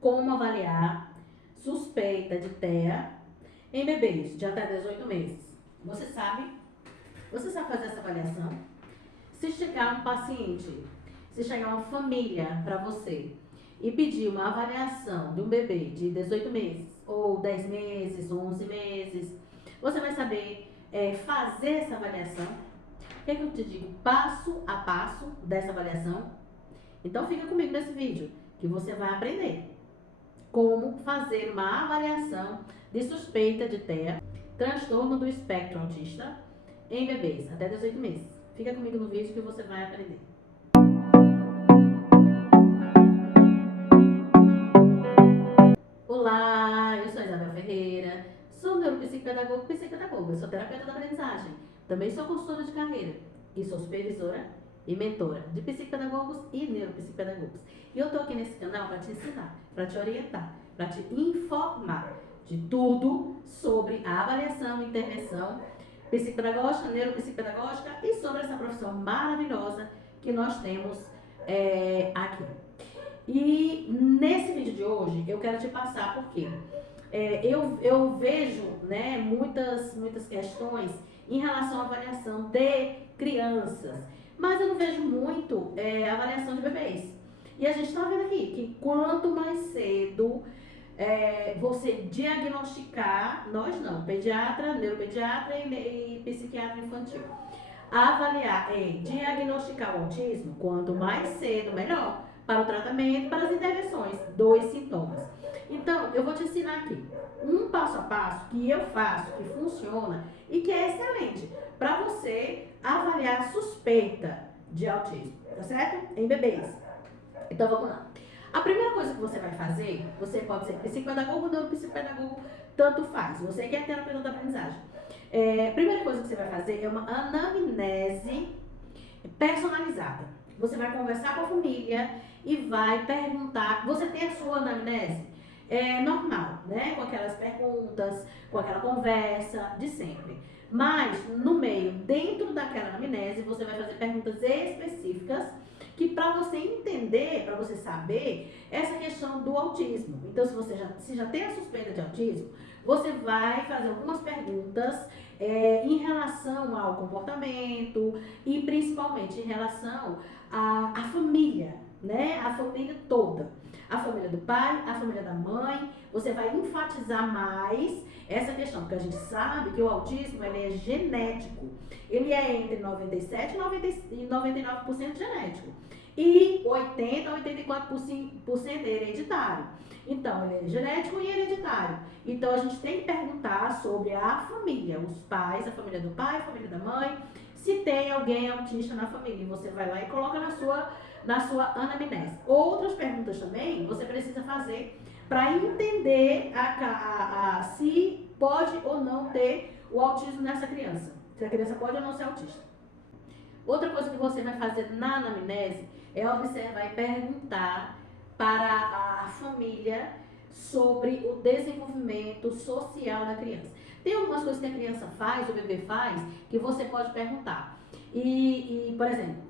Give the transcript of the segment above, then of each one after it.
como avaliar suspeita de TEA em bebês de até 18 meses. Você sabe fazer essa avaliação? Se chegar um paciente, se chegar uma família para você e pedir uma avaliação de um bebê de 18 meses, ou 10 meses, 11 meses, você vai saber fazer essa avaliação. O que é que eu te digo? Passo a passo dessa avaliação. Então fica comigo nesse vídeo, que você vai aprender como fazer uma avaliação de suspeita de TEA, transtorno do espectro autista, em bebês até 18 meses. Fica comigo no vídeo que você vai aprender. Olá, eu sou Isabel Ferreira, sou neuropsicopedagoga e psicopedagoga, sou terapeuta da aprendizagem, também sou consultora de carreira e sou supervisora e mentora de psicopedagogos e neuropsicopedagogos. E eu tô aqui nesse canal para te ensinar, para te orientar, para te informar de tudo sobre a avaliação e intervenção psicopedagógica, neuropsicopedagógica e sobre essa profissão maravilhosa que nós temos aqui. E nesse vídeo de hoje eu quero te passar porque eu vejo muitas questões em relação à avaliação de crianças, mas eu não vejo muito avaliação de bebês. E a gente está vendo aqui que quanto mais cedo você diagnosticar, nós não, pediatra, neuropediatra e psiquiatra infantil, avaliar e diagnosticar o autismo, quanto mais cedo, melhor, para o tratamento, para as intervenções dos sintomas. Então, eu vou te ensinar aqui um passo a passo que eu faço, que funciona e que é excelente para você avaliar a suspeita de autismo, tá certo? Em bebês. Então, vamos lá. A primeira coisa que você vai fazer, você pode ser psicopedagogo ou neuropsicopedagogo, tanto faz. Você que é terapeuta da aprendizagem. A primeira coisa que você vai fazer é uma anamnese personalizada. Você vai conversar com a família e vai perguntar. Você tem a sua anamnese normal, né? Com aquelas perguntas, com aquela conversa de sempre. Mas no meio, dentro daquela anamnese, você vai fazer perguntas específicas que para você entender, para você saber essa questão do autismo. Então, se já tem a suspeita de autismo, você vai fazer algumas perguntas em relação ao comportamento e principalmente em relação à família, né? A família toda. A família do pai, a família da mãe. Você vai enfatizar mais essa questão, porque a gente sabe que o autismo ele é genético. Ele é entre 97% e 99% genético. E 80% a 84% é hereditário. Então, ele é genético e hereditário. Então, a gente tem que perguntar sobre a família, os pais, a família do pai, a família da mãe, se tem alguém autista na família. E você vai lá e coloca na sua anamnese. Outras perguntas também você precisa fazer para entender se pode ou não ter o autismo nessa criança. Se a criança pode ou não ser autista. Outra coisa que você vai fazer na anamnese é observar e perguntar para a família sobre o desenvolvimento social da criança. Tem algumas coisas que a criança faz, o bebê faz, que você pode perguntar. Por exemplo,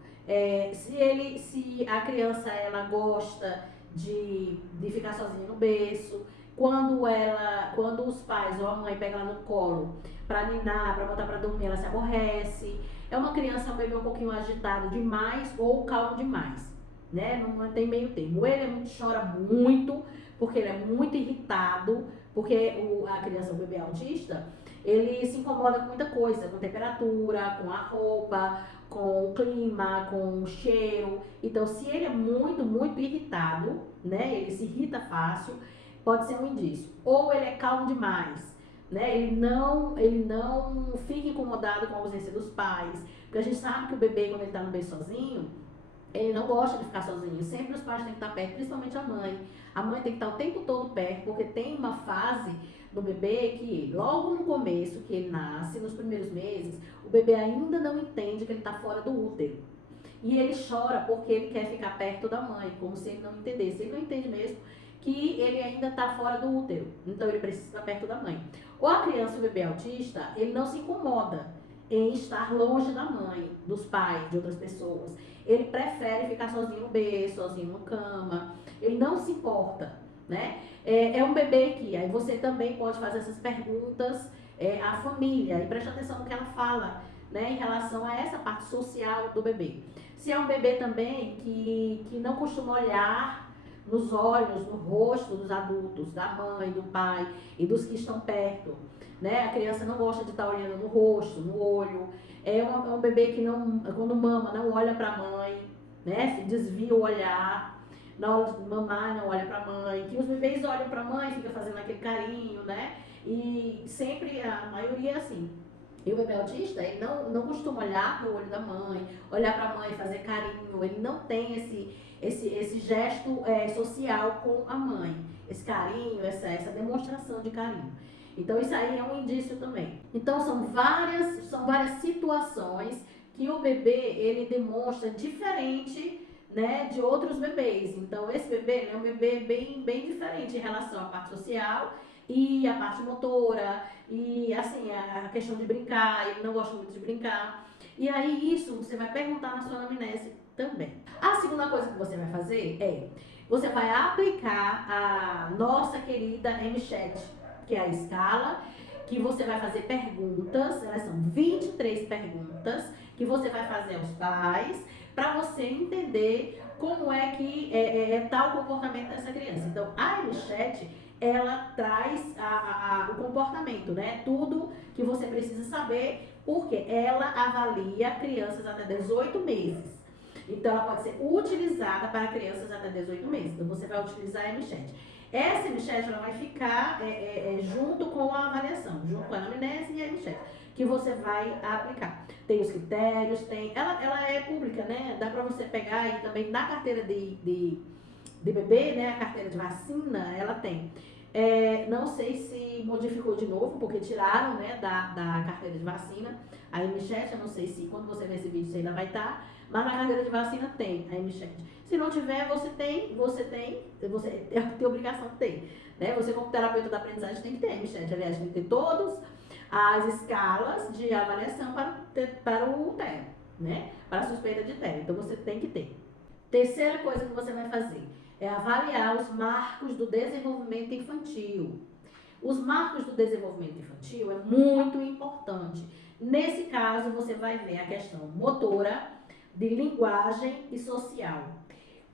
se a criança ela gosta de ficar sozinha no berço, quando os pais ou a mãe pegam ela no colo para ninar, para botar para dormir, ela se aborrece. É uma criança, um bebê um pouquinho agitado demais ou calmo demais, né? Não tem meio termo. Ele chora muito, porque ele é muito irritado, porque a criança, o bebê autista, ele se incomoda com muita coisa, com temperatura, com a roupa, com o clima, com o cheiro. Então, se ele é muito, muito irritado, né? Ele se irrita fácil, pode ser um indício. Ou ele é calmo demais, né? Ele não fica incomodado com a ausência dos pais, porque a gente sabe que o bebê, quando ele está no berço sozinho, ele não gosta de ficar sozinho. Sempre os pais têm que estar perto, principalmente a mãe. A mãe tem que estar o tempo todo perto, porque tem uma fase do bebê que logo no começo, que ele nasce, nos primeiros meses, o bebê ainda não entende que ele está fora do útero. E ele chora porque ele quer ficar perto da mãe, como se ele não entendesse. Ele não entende mesmo que ele ainda está fora do útero, então ele precisa estar perto da mãe. Ou a criança, o bebê autista, ele não se incomoda em estar longe da mãe, dos pais, de outras pessoas. Ele prefere ficar sozinho no berço, sozinho na cama. Ele não se importa, né? É um bebê que aí você também pode fazer essas perguntas à família e preste atenção no que ela fala, né, em relação a essa parte social do bebê. Se é um bebê também que não costuma olhar nos olhos, no rosto dos adultos, da mãe, do pai e dos que estão perto, né? A criança não gosta de estar olhando no rosto, no olho. É um bebê que não, quando mama, não olha para a mãe, né? Se desvia o olhar. Na hora de mamar, não olha para a mãe. Que os bebês olham para a mãe, fica fazendo aquele carinho, né? E sempre, a maioria é assim. E o bebê autista, ele não costuma olhar para o olho da mãe, olhar para a mãe, fazer carinho. Ele não tem esse gesto social com a mãe. Esse carinho, essa demonstração de carinho. Então, isso aí é um indício também. Então, são várias situações que o bebê, ele demonstra diferente, né, de outros bebês. Então, esse bebê é um bebê bem diferente em relação à parte social e à parte motora, e assim, a questão de brincar, ele não gosta muito de brincar. E aí, isso você vai perguntar na sua anamnese também. A segunda coisa que você vai fazer você vai aplicar a nossa querida MChat, que é a escala, que você vai fazer perguntas, elas são 23 perguntas, que você vai fazer aos pais, para você entender como é que tá o comportamento dessa criança. Então, a MChat, ela traz o comportamento, né? Tudo que você precisa saber, porque ela avalia crianças até 18 meses. Então, ela pode ser utilizada para crianças até 18 meses. Então, você vai utilizar a MChat. Essa MChat, ela vai ficar junto com a avaliação, junto com a anamnese e a MChat, que você vai aplicar. Tem os critérios, ela é pública, né? Dá para você pegar e também na carteira de bebê, né? A carteira de vacina, ela tem. Não sei se modificou de novo, porque tiraram, né, da carteira de vacina a MChat. Eu não sei se quando você ver esse vídeo você ainda vai estar, mas na carteira de vacina tem a MChat. Se não tiver, você tem obrigação de ter, né? Você como terapeuta da aprendizagem tem que ter a MChat. Aliás, tem que ter todas as escalas de avaliação para o TEA, né? Para a suspeita de TEA. Então você tem que ter. Terceira coisa que você vai fazer é avaliar os marcos do desenvolvimento infantil. Os marcos do desenvolvimento infantil é muito importante. Nesse caso, você vai ver a questão motora, de linguagem e social.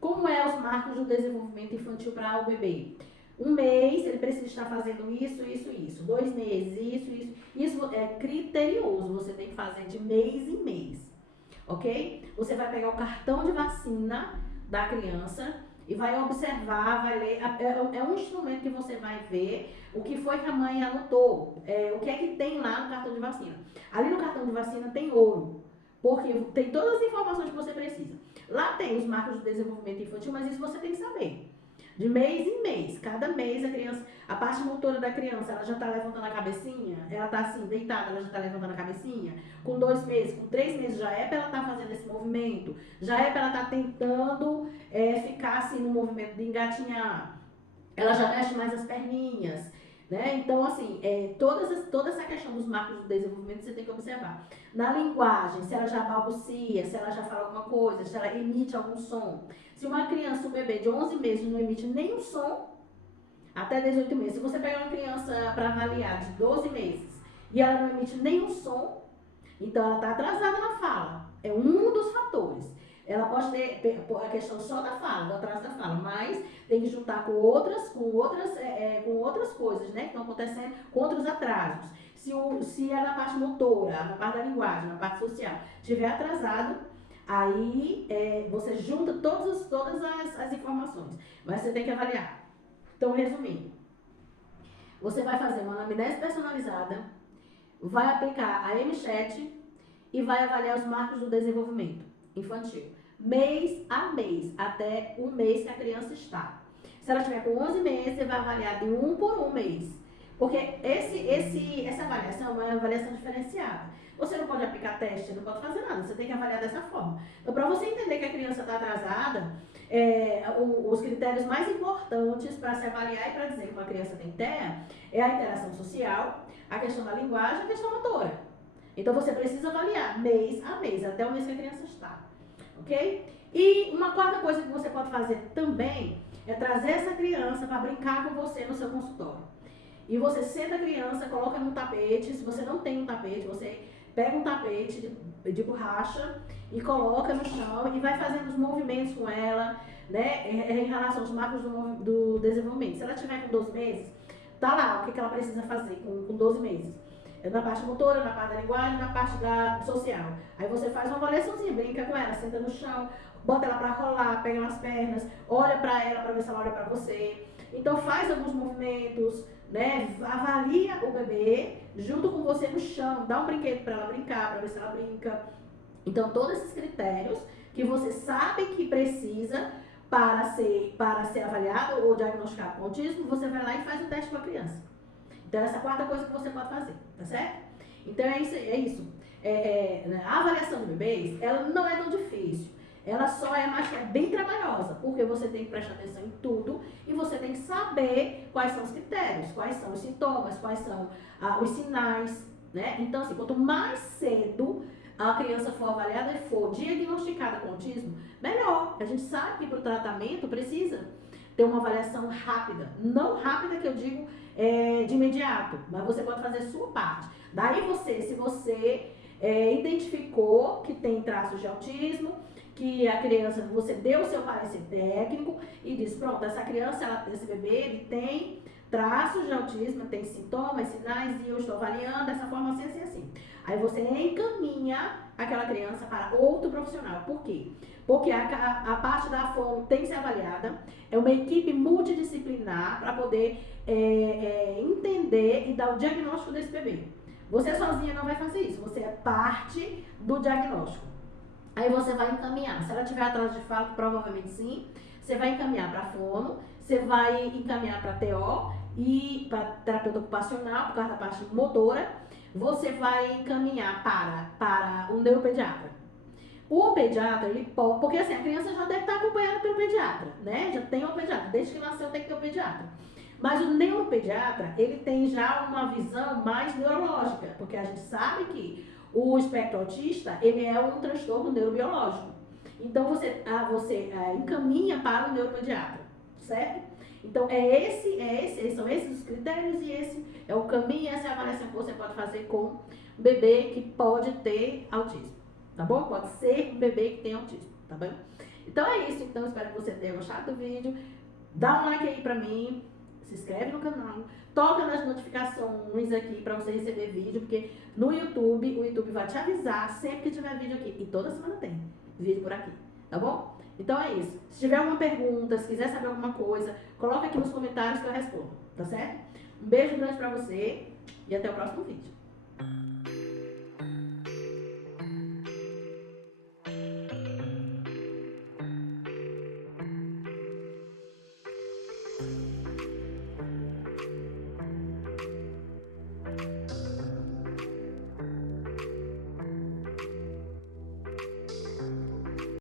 Como é os marcos do desenvolvimento infantil para o bebê? 1 mês, ele precisa estar fazendo isso. 2 meses, isso. Isso é criterioso, você tem que fazer de mês em mês, ok? Você vai pegar o cartão de vacina da criança e vai observar, vai ler. É um instrumento que você vai ver o que foi que a mãe anotou, o que é que tem lá no cartão de vacina. Ali no cartão de vacina tem ouro, porque tem todas as informações que você precisa. Lá tem os marcos do desenvolvimento infantil, mas isso você tem que saber. De mês em mês, cada mês a parte motora da criança, ela já está levantando a cabecinha, ela está assim, deitada, ela já está levantando a cabecinha. Com 2 meses, com 3 meses já é para ela estar fazendo esse movimento, já é para ela estar tentando ficar assim no movimento de engatinhar. Ela já mexe mais as perninhas, né? Então, assim, toda essa questão dos marcos do desenvolvimento você tem que observar. Na linguagem, se ela já balbucia, se ela já fala alguma coisa, se ela emite algum som. Se uma criança, um bebê de 11 meses não emite nenhum som, até 18 meses. Se você pegar uma criança para avaliar de 12 meses e ela não emite nenhum som, então ela está atrasada na fala. É um dos fatores. Ela pode ter a questão só da fala, do atraso da fala, mas tem que juntar com outras coisas, né, que estão acontecendo, com outros atrasos. Se é na parte motora, na parte da linguagem, na parte social, estiver atrasado, aí você junta todas as informações, mas você tem que avaliar. Então, resumindo, você vai fazer uma anamnese personalizada, vai aplicar a MChat e vai avaliar os marcos do desenvolvimento infantil, mês a mês, até o mês que a criança está. Se ela estiver com 11 meses, você vai avaliar de 1 por 1 mês. Porque essa avaliação é uma avaliação diferenciada. Você não pode aplicar teste, não pode fazer nada, você tem que avaliar dessa forma. Então, para você entender que a criança está atrasada, os critérios mais importantes para se avaliar e para dizer que uma criança tem TEA é a interação social, a questão da linguagem e a questão motora. Então, você precisa avaliar mês a mês, até o mês que a criança está. Ok? E uma quarta coisa que você pode fazer também é trazer essa criança para brincar com você no seu consultório. E você senta a criança, coloca num tapete. Se você não tem um tapete, você pega um tapete de borracha e coloca no chão e vai fazendo os movimentos com ela, né, em relação aos marcos do desenvolvimento. Se ela tiver com 12 meses, tá lá o que ela precisa fazer com 12 meses. Na parte motora, na parte da linguagem, na parte social. Aí você faz uma avaliaçãozinha, brinca com ela, senta no chão, bota ela para rolar, pega nas pernas, olha para ela para ver se ela olha para você. Então faz alguns movimentos, né? Avalia o bebê junto com você no chão, dá um brinquedo para ela brincar, para ver se ela brinca. Então todos esses critérios que você sabe que precisa para ser avaliado ou diagnosticado com autismo, você vai lá e faz o teste com a criança. Então essa é a quarta coisa que você pode fazer, tá certo? Então é isso. A avaliação de bebês, ela não é tão difícil. Ela só é bem trabalhosa, porque você tem que prestar atenção em tudo e você tem que saber quais são os critérios, quais são os sintomas, quais são os sinais, né? Então, assim, quanto mais cedo a criança for avaliada e for diagnosticada com autismo, melhor. A gente sabe que para o tratamento precisa ter uma avaliação rápida. Não rápida que eu digo de imediato, mas você pode fazer a sua parte. Daí se você identificou que tem traços de autismo, que a criança, você deu o seu parecer técnico e diz, pronto, essa criança, esse bebê, ele tem traços de autismo, tem sintomas, sinais, e eu estou avaliando dessa forma assim, assim, assim. Aí você encaminha aquela criança para outro profissional. Por quê? Porque a parte da fono tem que ser avaliada, é uma equipe multidisciplinar para poder entender e dar o diagnóstico desse bebê. Você sozinha não vai fazer isso, você é parte do diagnóstico. Aí você vai encaminhar, se ela tiver atraso de fala, provavelmente sim, você vai encaminhar para fono, você vai encaminhar para TO e para terapeuta ocupacional, por causa da parte motora, você vai encaminhar para o neuropediatra. O pediatra, ele pode, porque assim, a criança já deve estar acompanhada pelo pediatra, né? Já tem um pediatra, desde que nasceu tem que ter um pediatra. Mas o neuropediatra, ele tem já uma visão mais neurológica, porque a gente sabe que o espectro autista, ele é um transtorno neurobiológico. Então, você encaminha para o neuropediatra, certo? Então, são esses os critérios e esse é o caminho, essa é a avaliação que você pode fazer com um bebê que pode ter autismo, tá bom? Pode ser um bebê que tem autismo, tá bom? Então, é isso. Então, espero que você tenha gostado do vídeo. Dá um like aí pra mim, se inscreve no canal, toca nas notificações aqui para você receber vídeo, porque no YouTube, o YouTube vai te avisar sempre que tiver vídeo aqui. E toda semana tem vídeo por aqui, tá bom? Então é isso. Se tiver alguma pergunta, se quiser saber alguma coisa, coloca aqui nos comentários que eu respondo, tá certo? Um beijo grande pra você e até o próximo vídeo.